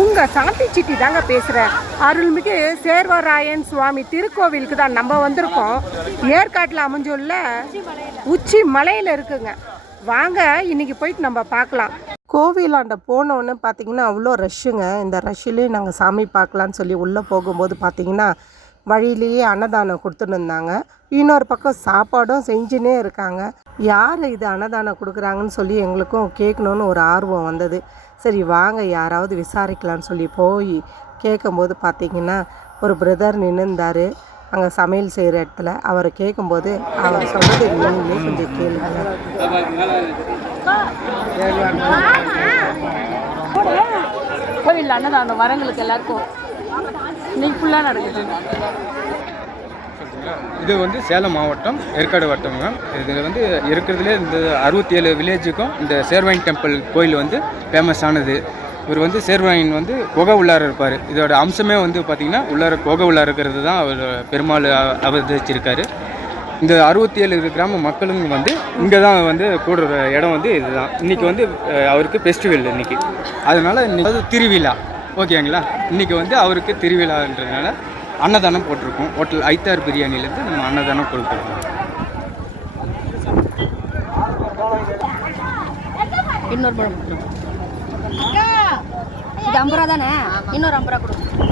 உங்கள் சாந்தி சிட்டி தாங்க பேசுகிறேன் அருள்மிகு சேர்வராயன் சுவாமி திருக்கோவிலுக்கு தான் நம்ம வந்திருக்கோம். ஏற்காட்டில் அமைஞ்சுள்ள உச்சி மலையில் இருக்குங்க. வாங்க இன்னைக்கு போயிட்டு நம்ம பார்க்கலாம். கோவிலாண்ட போனோன்னு பார்த்தீங்கன்னா அவ்வளோ ரஷ்ஷுங்க இந்த ரஷ்ஷிலே நாங்கள் சாமி பார்க்கலான்னு சொல்லி உள்ளே போகும்போது பார்த்தீங்கன்னா வழியிலேயே அன்னதானம் கொடுத்துருந்தாங்க இருந்தாங்க இன்னொரு பக்கம் சாப்பாடும் செஞ்சுனே இருக்காங்க. யார் இது அன்னதானம் கொடுக்குறாங்கன்னு சொல்லி எங்களுக்கும் கேட்கணுன்னு ஒரு ஆர்வம் வந்தது. சரி வாங்க யாராவது விசாரிக்கலான்னு சொல்லி போய் கேட்கும்போது பார்த்தீங்கன்னா ஒரு பிரதர் நின்றுந்தார் அங்கே சமையல் செய்கிற இடத்துல. அவரை கேட்கும்போது அவர் சொன்னது நீங்களே கொஞ்சம் கேளுங்க. கோவில் அன்னதானம் வரங்களுக்கு எல்லாருக்கும் இன்னைக்கு ஃபுல்லாக நடக்குது. இது வந்து சேலம் மாவட்டம் ஏற்காடு வட்டம் மேம் இதில் வந்து இருக்கிறதுலே இந்த அறுபத்தி ஏழு வில்லேஜுக்கும் இந்த சேர்வாயின் டெம்பிள் கோயில் வந்து ஃபேமஸ் ஆனது. இவர் வந்து சேர்வாயின் வந்து குகை உள்ளார இருப்பார். இதோட அம்சமே வந்து பார்த்திங்கன்னா உள்ளார குகை உள்ளார இருக்கிறது தான் அவர் பெருமாள் அவதரிச்சிருக்காரு. இந்த அறுபத்தி ஏழு கிராம மக்களும் வந்து இங்கே தான் வந்து கூடுற இடம் வந்து இதுதான். இன்றைக்கி வந்து அவருக்கு ஃபெஸ்டிவல் இன்றைக்கி அதனால் இன்னைக்கு திருவிழா. ஓகேங்களா? இன்றைக்கி வந்து அவருக்கு திருவிழான்றதுனால அன்னதானம் போட்டிருக்கோம். ஹோட்டல் ஐத்தார் பிரியாணிலேருந்து நம்ம அன்னதானம் கொடுக்குறோம் இன்னொரு பழம் கொடுத்துருவோம் இது ஐம்பது ரூபா தானே? இன்னொரு ஐம்பது ரூபா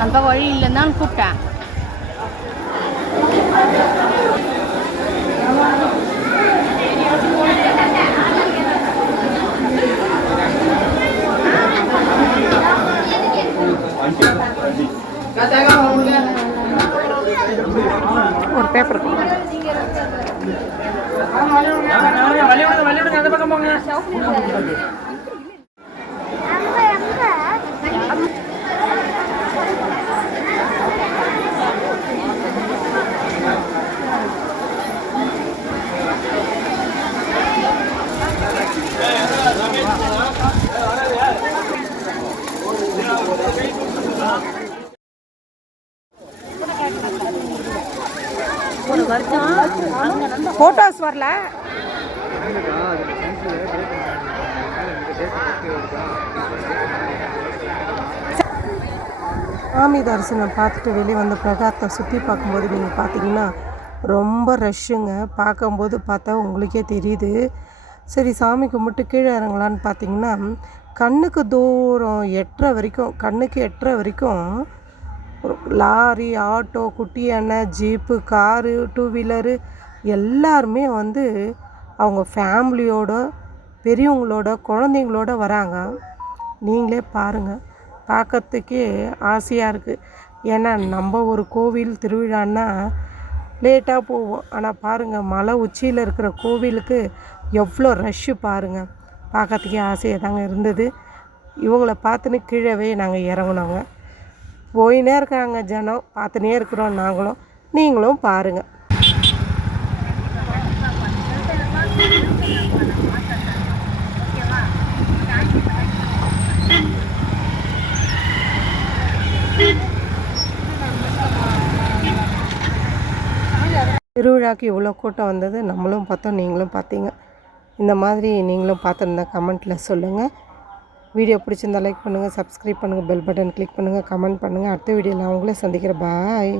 அந்த வழி இல்லைன்னு தான் கூப்பிட்டேன் ஒரு பேப்பர் ஒரு வருஷம் Photos வரல. சாமி தரிசனம் பார்த்துட்டு வெளியே வந்த பிரகாரத்தை சுற்றி பார்க்கும்போது நீங்கள் பார்த்தீங்கன்னா ரொம்ப ரஷ்ஷுங்க பார்க்கும்போது பார்த்தா உங்களுக்கே தெரியுது. சரி சாமி கும்பிட்டு கீழே இறங்கலான்னு பார்த்தீங்கன்னா கண்ணுக்கு தூரம் எட்டுற வரைக்கும் கண்ணுக்கு எட்டுற வரைக்கும் லாரி ஆட்டோ குட்டி யானை ஜீப்பு காரு டூ வீலரு எல்லாருமே வந்து அவங்க ஃபேமிலியோட பெரியவங்களோட குழந்தைங்களோட வராங்க. நீங்களே பாருங்கள் பார்க்கறதுக்கே ஆசையாக இருக்குது ஏன்னா நம்ம ஒரு கோவில் திருவிழான்னா லேட்டாக போவோம். ஆனால் பாருங்கள் மலை உச்சியில் இருக்கிற கோவிலுக்கு எவ்வளோ ரஷ்ஷு பாருங்கள் பார்க்கறதுக்கே ஆசையாக தாங்க இருந்தது. இவங்கள பார்த்துன்னு கீழவே நாங்கள் இறங்குனோங்க. போயினே இருக்காங்க ஜனம். பார்த்துனே இருக்கிறோம் நாங்களும். நீங்களும் பாருங்கள் திருவிழாக்கு இவ்வளோ கூட்டம் வந்தது. நம்மளும் பார்த்தோம் நீங்களும் பார்த்தீங்க. இந்த மாதிரி நீங்களும் பார்த்துருந்தா கமெண்ட்டில் சொல்லுங்கள் வீடியோ பிடிச்சிருந்தா லைக் பண்ணுங்கள் சப்ஸ்கிரைப் பண்ணுங்கள் பெல் பட்டன் கிளிக் பண்ணுங்கள் கமெண்ட் பண்ணுங்கள் அடுத்த வீடியோவில் நான் உங்களே சந்திக்கிறேன். பாய்